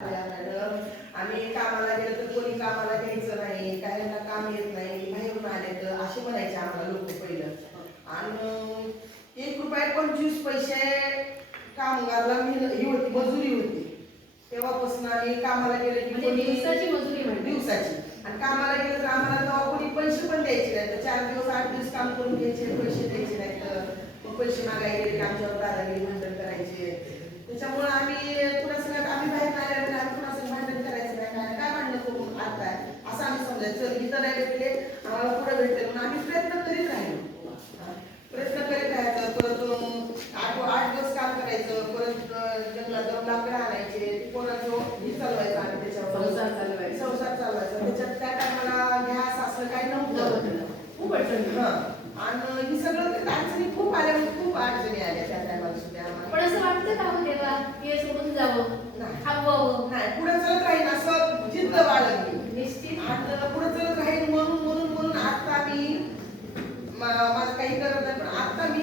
आम्ही कामाला गेलो तर कोणी कामाला घ्यायचं नाही, काहींना काम येत नाही, बाहेरून आले तर असे म्हणायचे आम्हाला लोक पहिलं. आणि 1 रुपया 25 पैसे कामगारला ही होती, मजुरी होती. तेव्हापासून आम्ही कामाला गेले की म्हणजे दिवसाची मजुरी दिवसाची. आणि कामाला गेलं तर आम्हाला तेव्हा कोणी पैसे पण द्यायचे नाही. तर 4 दिवस 8 दिवस काम करून घ्यायचे, पैसे द्यायचे नाही. तर मग पैसे मागायला गेले की आमच्यावर दादागिरी भांडण करायचे. त्याच्यामुळे आम्ही कुणासंग आम्ही बाहेर नाही आले, आम्ही कुणासंग भांडण करायचं नाही, काय भांडण करून आता असं आम्ही समजायचं. इथं नाही भेटले आम्हाला पुढे भेटले म्हणून आम्ही प्रयत्न करीत राहिलो. प्रयत्न करीत राहायचं. परत 8 दिवस काम करायचं, परत जंगलात जाऊन लाकडं आणायचे, कोणाचं हे चालवायचं आणि त्याच्यावर संसार चालवायचा. त्याच्यात त्या टायमाला गॅस असं काही नव्हतं, खूप अडचणी. आणि हे सगळं अडचणी खूप आल्या, खूप अडचणी आल्या त्या टायमाला सुद्धा आम्हाला. पण असं वाटतं का हो तेव्हा की हे सोडून जावं, थांबवावं? नाही, पुढे चलत राहील असं जिद्द बाळगली निश्चित. आणि पुढे चलत राहील म्हणून आता मी माझं काही करत नाही. पण आता मी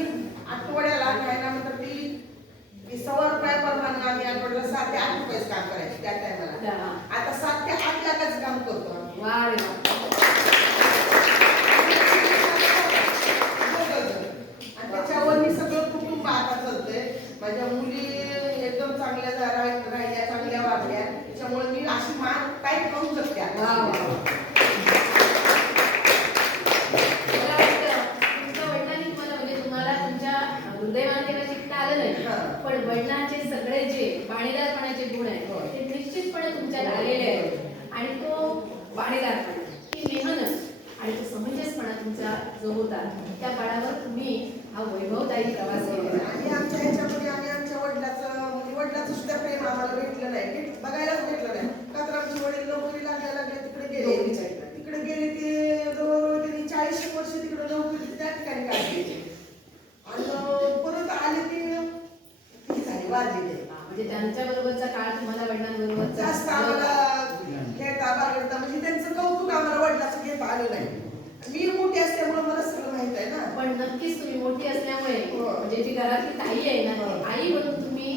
आठवड्याला काय ना म्हणतात ती 1.25 रुपया प्रमाणे आम्ही आठवड्याला 7 ते 8 रुपये काम करायचे त्या टायमाला. आता 7 ते 8 लाखाचं काम करतो आम्ही. आणि त्याच्यावर मी सगळं कुटुंब आता चालतंय. माझ्या मुली एकदम चांगल्या राहिल्या, चांगल्या वागल्या. त्याच्यामुळे मी अशी मान काय करू शकते. पण वडिलांचे सगळे जे बाणेदारपणाचे गुण आहेत ते निश्चितपणे तुमच्यात आलेले आहेत. आणि तो बाणेदारपणा, ती मेहनत आणि तो समंजसपणा तुमचा जो होता त्या बळावर तुम्ही हा वैभवदायी प्रवास केला. आणि आमच्या ह्याच्यामध्ये आम्ही आमच्या वडिलाचं सुद्धा प्रेम आम्हाला भेटलं नाही, बघायलाच भेटलं नाही. का तर आमचे वडील नोकरी लागल्या तिकडे गेले ते जवळजवळ त्यांनी 40 वर्ष तिकडे नोकरी त्या ठिकाणी काढली. आणि परत आले ते झाली वाढलेली. म्हणजे त्यांच्या बरोबरचा काळ तुम्हाला वडिलांबरोबर जास्त आम्हाला घेता बागडता, म्हणजे त्यांचं कौतुक आम्हाला वडिलाचं घेता आलं नाही. मी मोठी असल्यामुळे मला सगळं माहित आहे ना. पण नक्कीच तुम्ही मोठी असल्यामुळे म्हणजे जी घरातली ताई आहे ना, आई म्हणून तुम्ही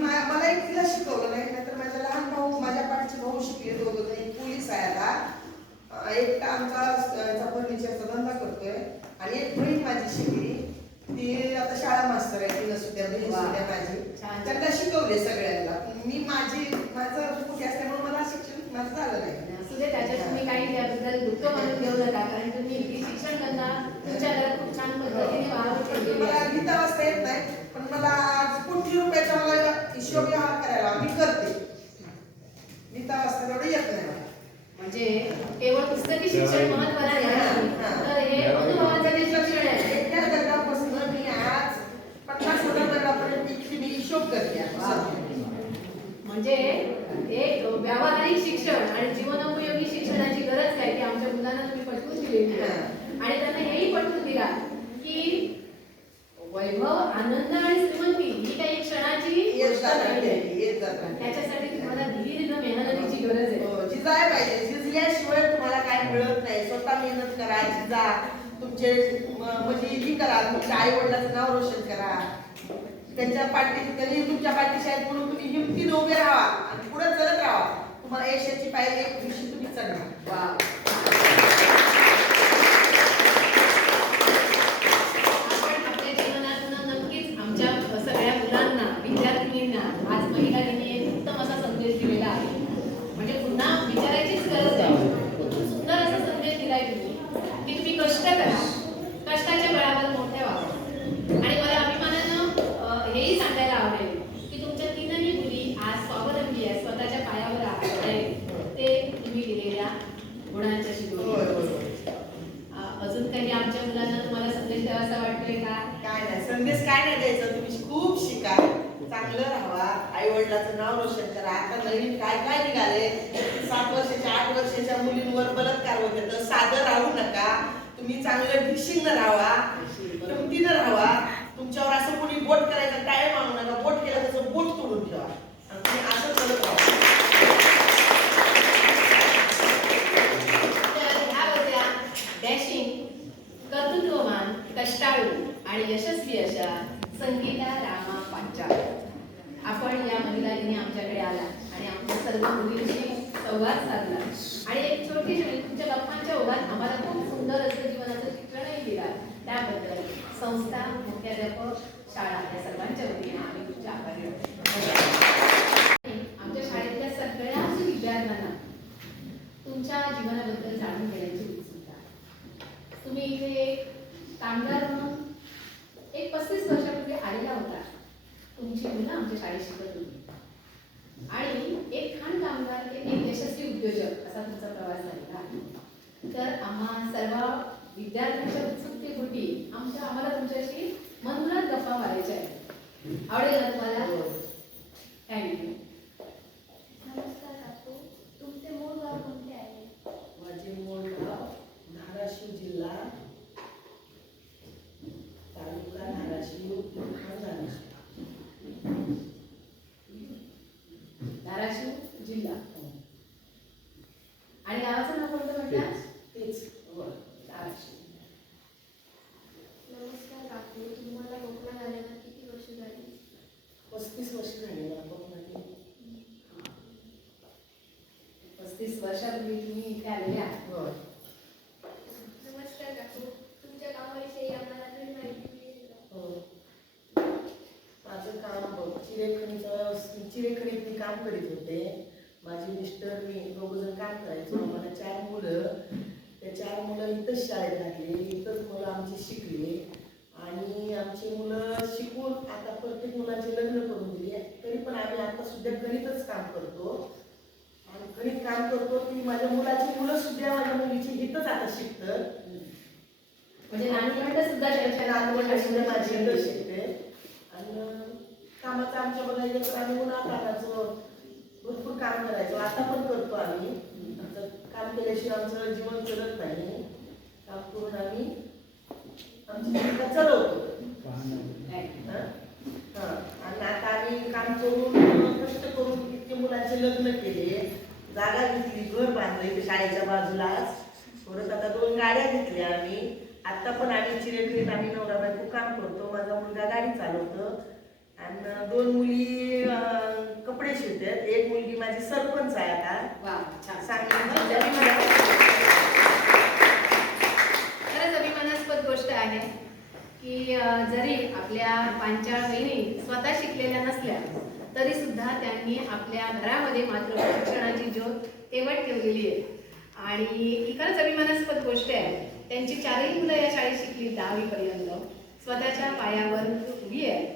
मला एक तिला शिकवलं नाही. नाहीतर माझा लहान भाऊ, माझ्या पाठचे भाऊ शिकले दोघं. एक पोलीस आहे आता, एक आमचा फर्निचरचा धंदा करतोय. आणि एक बहीण माझी शिकली, ती आता शाळा मास्तर आहे. तिला सुद्धा बहीण सुद्धा माझी. त्यांना शिकवले सगळ्यांना. मी माझं मोठी असल्यामुळे मला शिक्षण माझं झालं नाही. असू दे, त्याच्यात तुम्ही काही त्याबद्दल दुःख मानून घेऊ नका, कारण तुम्ही इतकी शिक्षण त्यांना तुमच्या घरात खूप छान पद्धतीने वाढवून मला लिहिता वाचता येत नाही, पण मला कोटी रुपयाचा मला हिशोब व्यवहार करायला मी करते. लिहिता वाचता एवढं येत नाही. म्हणजे केवळ पुस्तकी शिक्षण महत्त्वाचं नाही, तर हे अनुभवाचं जे शिक्षण आहे. एकट्या दगडापासून मी आज 50,000 दगडापर्यंत मी हिशोब करते. म्हणजे एक व्यावहारिक शिक्षण आणि जीवनोपयोगी शिक्षणाची गरज काय ती आमच्या मुलांना तुम्ही पटवून दिलेली आहे. आणि त्यांना हेही पटवून दिला की वैभव, आनंद आणि श्रीमंती ही काही क्षणाची गोष्ट नाही. त्याच्यासाठी तुम्हाला दीर्घ मेहनतीची गरज आहे. झिजाय पाहिजे. झिजल्याशिवाय तुम्हाला काय मिळत नाही. स्वतः मेहनत करा, झिजा. तुमचे म्हणजे ही करा, तुमच्या आई वडिलांचं नाव रोशन करा. त्यांच्या त्यांनी तुमच्या पाठीशी आहेत म्हणून तुम्ही हिमतीने उभे राहा आणि पुढे चलत राहा. तुम्हाला यशाची पायरी एक दिवशी तुम्ही चढणार. आज महिला दिनी एक उत्तम असा संदेश दिलेला आहे. म्हणजे पुन्हा विचारायचीच गरज नाही. खूप सुंदर असा संदेश दिलाय तुम्ही की तुम्ही कष्ट करा, कष्टाच्या बळावर मोठे व्हा. आणि मला अभिमानानं हेही सांगायला आवडेल की तुमच्या 3ही मुली आज स्वावलंबी आहे, स्वतःच्या पायावर आहेत. ते तुम्ही दिलेल्या गुणांच्या शिकवणी. अजून काही आमच्या मुलांना तुम्हाला संदेश द्यावासा वाटतोय का? काय नाही, संदेश काय नाही द्यायचा. तुम्ही खूप शिका, चांगलं राहावा, आई वडिलाचं नाव रोशन करा. आता नवीन काय काय निघाले, 7 वर्षाच्या 8 वर्षाच्या मुलींवर बलात्कार होते. तर साधं राहू नका. तुम्ही चांगलं डिशिंगनं राहावा, किमतीनं राहावा. तुमच्यावर असं कोणी बोट करायचं टाळी मानू नका. बोट केलं त्याचं बोट तोडून ठेवा आणि तुम्ही असं करत राहा. ह्या होत्या डॅशिंग, कर्तृत्ववान, कष्टाळू आणि यशस्वी अशा संगीता रामा पांचाळ. आपण या महिला दिनी आमच्याकडे आला आणि आपण सर्व आपल्या मुलींशी संवाद साधला आणि एक छोटीशी म्हणजे तुमच्या गप्पांच्या ओघात आम्हाला खूप सुंदर असं जीवनाचं शिक्षणही दिलं. त्याबद्दल संस्था, मुख्याध्यापक, शाळा या सर्वांच्या वतीने आम्ही तुमच्या आभारी आहोत. आमच्या शाळेतल्या सगळ्याच विद्यार्थ्यांना तुमच्या जीवनाबद्दल जाणून घेण्याची उत्सुकता आहे. तुम्ही इथे एक कामगार म्हणून एक 35 वर्षापूर्वी आलेला होता. तुमची मुलं आमच्या शाळेत शिकत होती आणि एक खाण कामगार ते एक यशस्वी उद्योजक असा तुमचा प्रवास झालेला आहे. तर आम्हा सर्व विद्यार्थ्यांच्या उत्सुकतेपोटी आम्हाला तुमच्याशी मनमुराद गप्पा मारायच्या आहेत. आवडेल ना तुम्हाला? थँक्यू. नमस्कार काकू, तुमचे मूळ गाव कोणते आहे? माझे मूळ गाव धाराशिव जिल्हा, तालुका धाराशिव, धाराशिव जिल्हा आणि गावाचं नाव कोणतं म्हटलं? तेच धाराशिव. नमस्कार काकू, तुम्हाला कोकणात आल्याला किती वर्ष झाली? 35 वर्ष झाली मला कोकणात. 35 वर्षापूर्वी तुम्ही इथे आलेले आहात. नमस्कार काकू, तुमच्या कामाविषयी आम्हाला थोडी माहिती मिळेल का? हो. माझं काम चिरेखणीत मी काम करीत होते. माझे मिस्टर मी दोघंजण काम करायचो. आम्हाला 4 मुलं. त्या 4 मुलं इथंच शाळेत घातली, इथंच मुलं आमची शिकली आणि आमची मुलं शिकून आता प्रत्येक मुलाचे लग्न करून दिले. तरी पण आम्ही आता सुद्धा गणितच काम करतो आणि गणित काम करतो की माझ्या मुलाची मुलं सुद्धा माझ्या मुलीची इथंच आता शिकतात. म्हणजे नातवंड सुद्धा नातवंड सुद्धा माझी इथंच शिकते. आणि कामाचं आमच्या बघायचं तर आम्ही उन्हातानाचं भरपूर काम करायचो. आता पण करतो आम्ही. आमचं काम केल्याशिवाय आमचं जीवन चलत नाही. काम करून आम्ही आमची जीविका चालवतो. आणि आता आम्ही काम करून कष्ट करून इतके मुलांचे लग्न केले, जागा घेतली, घर बांधलं इथे शाळेच्या बाजूलाच. परत आता 2 गाड्या घेतल्या आम्ही. आता पण आम्ही चिरेखणीत आम्ही नवरा बायको काम करतो. माझा मुलगा गाडी चालवतो आणि 2 मुली कपडे शिवतात. एक मुलगी माझी सरपंच आहे आता. खरंच अभिमानास्पद गोष्ट आहे की जरी आपल्या पांचाळ बहिणी स्वतः शिकलेल्या नसल्या तरी सुद्धा त्यांनी आपल्या घरामध्ये मात्र शिक्षणाची ज्योत तेवट ठेवलेली आहे आणि ही खरंच अभिमानास्पद गोष्ट आहे. त्यांची 4ही मुलं या शाळेत शिकली 10वी पर्यंत, स्वतःच्या पायावर उभी आहे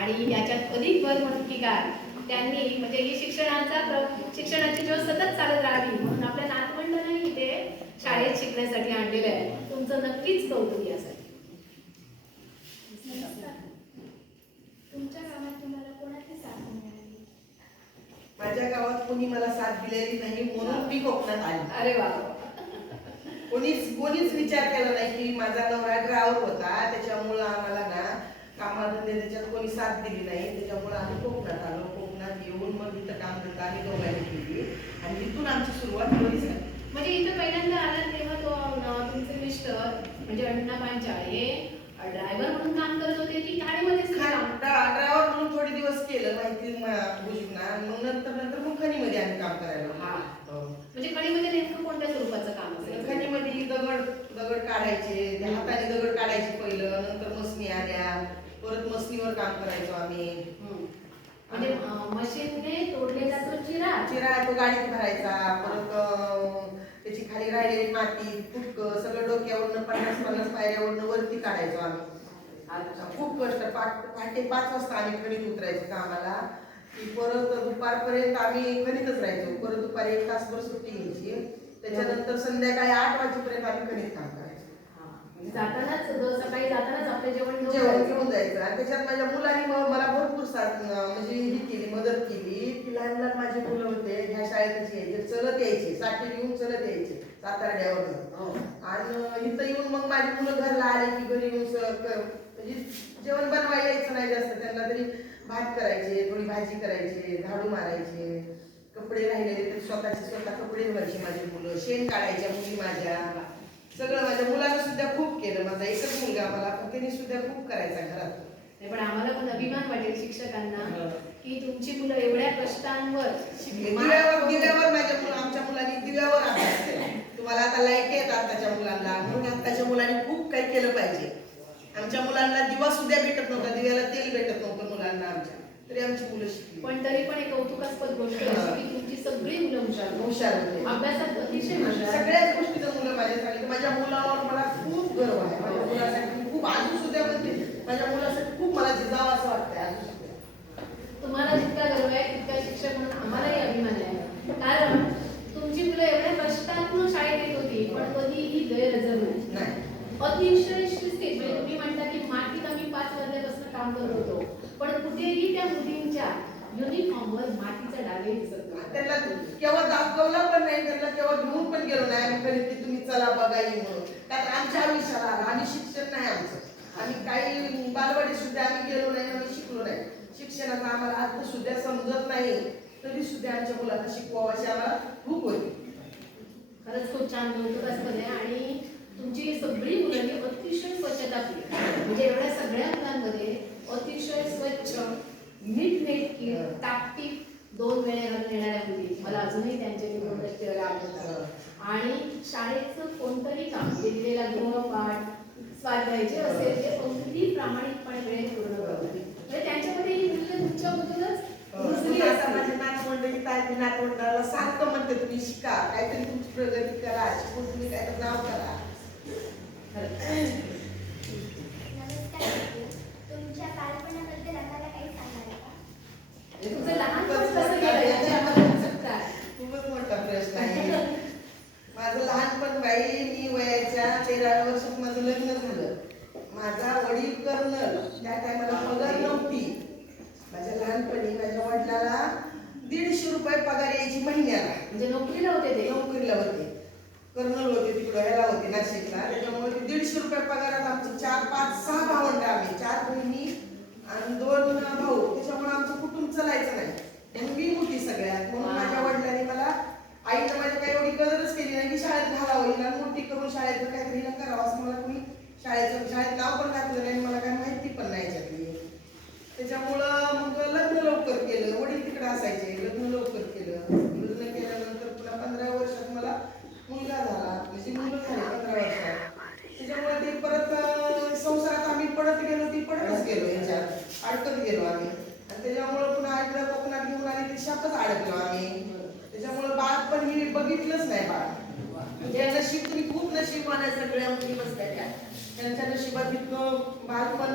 आणि याच्यात अधिक भर म्हणून की काय त्यांनी म्हणजे ही शिक्षणाची ज्योत सतत चालत राहावी म्हणून आपल्या नातवंडांनाही इथे शाळेत शिकण्यासाठी आणलेलं आहे. तुमचं नक्कीच कौतुक यासाठी. नमस्कार, तुमच्या कामात तुम्हाला कोणाची साथ मिळाली? माझ्या गावात कोणी मला साथ दिलेली नाही म्हणून मी कोकणात आली. अरे वा. कोणीच विचार केला नाही की माझा नवरा ड्रायव्हर होता त्याच्यामुळं आम्हाला ना कामाधंदे त्याच्यात कोणी साथ दिली नाही. त्याच्यामुळे आम्ही कोकणात आलो. कोकणात येऊन मग इथं काम करता आम्ही दोघांनी केली आणि इथून आमची सुरुवात बरी झाली. म्हणजे इथं पहिल्यांदा आला तेव्हा तुमचे मिस्टर म्हणजे अण्णा पांचाळ हे ड्रायव्हर म्हणून काम करत होते की गाडीमध्येच ड्रायव्हर म्हणून थोडे दिवस केलं माहिती बुजणार. मग नंतर मग खणीमध्ये आम्ही काम करायला. म्हणजे खणीमध्ये नेमकं कोणत्या स्वरूपाचं काम असेल? खणीमध्ये दगड काढायचे, त्या हाताने दगड काढायचे पहिलं, नंतर मशनी आल्या, परत मशनीवर काम करायचो आम्ही. म्हणजे मशीनने तोडलेला तो चिरा तो गाडीत भरायचा. परत त्याची खाली राहिलेली माती फुटकं सगळं डोक्यावरनं 50 पायऱ्यावरनं वरती काढायचो आम्ही. खूप कष्ट. पहाटे 5 वाजता आम्ही खणीत उतरायचो कामाला. परत दुपारपर्यंत आम्ही खणीतच राहायचो. परत दुपारी 1 तासभर सुट्टी घ्यायची. त्याच्यानंतर संध्याकाळी 8 वाजेपर्यंत आम्ही खणीत काम करायचो. सकाळी जातानाच आपलं जेवण घेऊन जायचं. आणि त्याच्यात माझ्या मुलांनी मला भरपूर म्हणजे ही केली, मदत केली की लहान माझे मुलं होते ह्या शाळेतच यायचे, चलत यायचे, साठी घेऊन चलत यायचे सातारड्यावर. आणि इथं येऊन मग माझी मुलं घरला आले की घरी येऊन म्हणजे जेवण बनवायला यायचं नाही जास्त त्यांना, तरी भात करायचे, थोडी भाजी करायचे, झाडू मारायचे, कपडे राहिलेले तर स्वतः कपडे धुवायचे माझी मुलं, शेण काढायच्या मुली माझ्या. सगळं माझ्या मुलानं सुद्धा खूप केलं. माझा एकच मुलगा मला पण त्यांनी सुद्धा खूप करायचा घरात. पण आम्हाला पण अभिमान वाटेल शिक्षकांना की तुमची मुलं एवढ्या कष्टांवर शिकले. दिव्यावर आमच्या मुलांनी दिव्यावर अभ्यास केला. तुम्हाला आता लाईट येत आताच्या मुलांना, म्हणून आताच्या मुलांनी खूप काही केलं पाहिजे. आमच्या मुलांना दिवा सुद्धा भेटत नव्हता, दिव्याला तेल भेटत नव्हतं मुलांना आमच्या, तरी आमची मुलं शिकली. पण तरी पण एक कौतुकास्पद गोष्ट अशी की तुमची सगळी मुलं हुशार होते. अभ्यासात अतिशय हुशार. सगळ्याच गोष्टीचं मुलं माझ्यासाठी, माझ्या मुलावर मला खूप गर्व आहे. माझ्या मुलासाठी मी खूप अजून सुद्धा म्हणते, माझ्या मुलासाठी खूप मला जिजावं असं वाटतंय अजून सुद्धा. तुम्हाला जितका गर्व आहे तितका शिक्षक म्हणून आम्हालाही अभिमान आहे. कारण तुमची मुलं एवढ्या कष्टातून शाळेत येत होती पण कधीही गैरहजर नाही. अतिशय शिस्तीत. म्हणजे तुम्ही म्हणता की मातीत आम्ही 5 वाजल्यापासून काम करत होतो पण कुठेही त्या मुलींच्या युनिफॉर्मवर मातीचा डागही दिसत नाही. त्यांना केव्हा दाखवलं पण नाही, त्यांना केव्हा घेऊन पण गेलो नाही आम्ही कधी की तुम्ही चला बघा ये म्हणून. कारण आमच्या आयुष्याला आम्ही शिक्षण नाही आमचं, आम्ही काही बालवाडी सुद्धा आम्ही गेलो नाही, आम्ही शिकलो नाही. शिक्षणाचा आम्हाला अर्थ सुद्धा समजत नाही, तरी सुद्धा आमच्या मुलांना शिकवावं अशी आम्हाला खूप होती. खरंच खूप छान कौतुकास्पद आहे. आणि तुमची सगळी मुलांनी अतिशय स्वच्छता केली. म्हणजे एवढ्या सगळ्या मुलांमध्ये अतिशय स्वच्छ, नीटनेटकी, टापटीप 2 वेळे घालून येणाऱ्या मुली मला अजूनही त्यांच्या चेहरे आठवतात. आणि शाळेचं कोणतंही काम म्हणजे दिलेला गृहपाठ स्वाध्यायाचे असेल ते अगदी प्रामाणिकपणे वेळेत पूर्ण करतात. म्हणजे त्यांच्यामध्ये ही मूल्य तुमच्याबद्दलच रुजली आता असतील. माझी नातवंड ताई नातवंडाला सारखं म्हणते तुम्ही शिका, काहीतरी तुमची प्रगती करा, शिकून तुम्ही काहीतरी नाव करा. नमस्कार काकू. तुमच्या बालपणाबद्दल आम्हाला काही सांगाल का? तुमचं लहानपण कसं गेलं याची आम्हाला उत्सुकता आहे. खूपच मोठा प्रश्न आहे. माझं लहानपण बाई, मी वयाच्या 13व्या वर्षात माझं लग्न झालं. माझा वडील कर्नल, त्या टायमाला पगार नव्हती. माझ्या लहानपणी माझ्या वडिलाला 150 रुपये पगार यायची महिन्याला. म्हणजे नोकरीला होते ते. नोकरीला होते, कर्नल होते, तिकडं ह्याला होते नाशिकला. त्याच्यामुळे 150 रुपये पगारात आमची 4, 5, 6 भावंड, आम्ही 4 बहिणी आणि 2 भाऊ. त्याच्यामुळे आमचं कुटुंब चालायचं नाही आणि मी मोठी सगळ्यात. म्हणून माझ्या वडिलांनी मला, आईनं माझ्या काही एवढी कदरच केली नाही की शाळेत घालावं, हिला मोठी करून शाळेत काहीतरी हिला करावं असं. मला कोणी शाळेत नाव पण घातलं नाही, मला काय माहिती पण नाही याच्यातली. त्याच्यामुळं मग लग्न लवकर केलं. वडील तिकडे असायचे, लग्न लवकर केलं. लग्न केल्यानंतर पुन्हा 15 वर्षात मला मुलगा झाला, म्हणजे मुलं झाले 15 वर्षात. त्याच्यामुळे ते परत संसारात आम्ही पडतच गेलो याच्यात अडकत गेलो आम्ही. आणि त्याच्यामुळे पुन्हा इकडे कोकणात घेऊन आले ते शापच अडकलो आम्ही. त्याच्यामुळे बाळ पण ही बघितलंच नाही. बाळ म्हणजे नशीब, तुम्ही खूप नशीबवान आहे सगळ्या मुली बसल्या त्या. त्यांच्या नशिबात इतकं बालपण,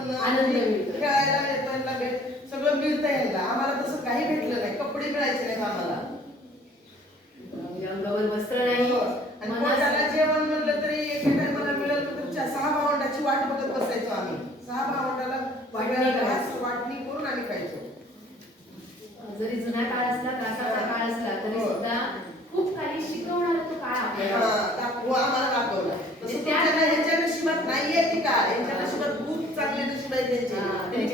खेळायला भेट, सगळं मिळतं यांना. आम्हाला तसं काही भेटलं नाही, कपडे मिळायचे नाहीत आम्हाला, अंगावर वस्त्र नाही. आणि पोटाला जेवण म्हणलं तरी एका टायमाला मिळालं तर 6 भावंडाची वाट बघत बसायचो आम्ही. 6 भावंडाला वाटणी करून आम्ही खायचो. जरी जुना काळ असला, त्रासाचा काळ असला तरी सुद्धा खूप काही शिकवणारा तो काळ आपल्याला आम्हाला दाखवला. ह्यांच्या नशिबात नाहीये ती काळ, यांच्या नशिबात खूप चांगले नशीब आहे त्यांचे.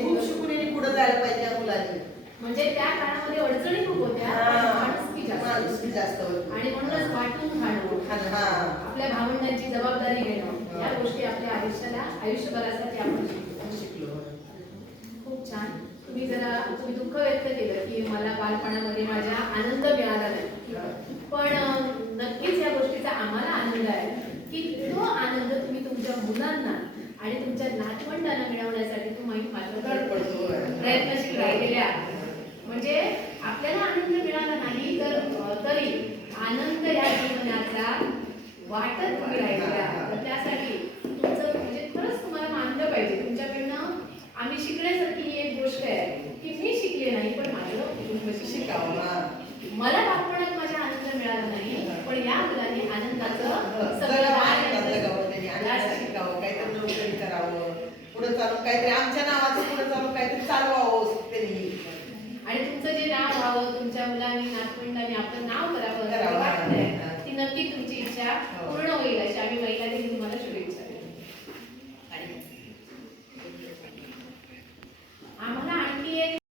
खूप शिकून पुढे जायला पाहिजे या मुलांनी. म्हणजे त्या काळामध्ये अडचणी खूप होत्या, माणुसकी जास्त होती. आणि म्हणूनच वाटून खाणं, आपल्या भावंडांची जबाबदारी घेणं, या गोष्टी आपल्या आयुष्यभरासाठी आपण शिकलो. खूप छान. तुम्ही दुःख व्यक्त केलं की मला बालपणामध्ये माझ्या आनंद मिळाला नाही, पण नक्कीच या गोष्टीचा आम्हाला आनंद आहे की तो आनंद तुम्ही तुमच्या मुलांना आणि तुमच्या नातवंडांना मिळवण्यासाठी तुम्ही मात्र प्रयत्नशील राहिलेले आहात. म्हणजे आपल्याला आनंद मिळाला नाही तरी आनंद या जीवनाचा वाटत तुम्ही राहिलेला आहात. तर त्यासाठी तुमचं म्हणजे खरंच तुम्हाला मानलं पाहिजे. तुमच्याकडनं आम्ही शिकण्यासारखी ही एक गोष्ट आहे की मी शिकले नाही पण माझं कुटुंब शिकावं. मला बालपणात माझा आनंद मिळाला नाही पण या मुलांनी आनंदाचं सगळं शिकावं, काहीतरी नोकरी करावं, पुढे चालून काहीतरी आमच्या नावाचं पुढे चालून काहीतरी चालवावं त्यांनी. आणि तुमचं जे नाव व्हावं, तुमच्या मुलांनी नातवंडांनी आपलं नाव करावं वाटतंय ती नक्की तुमची इच्छा पूर्ण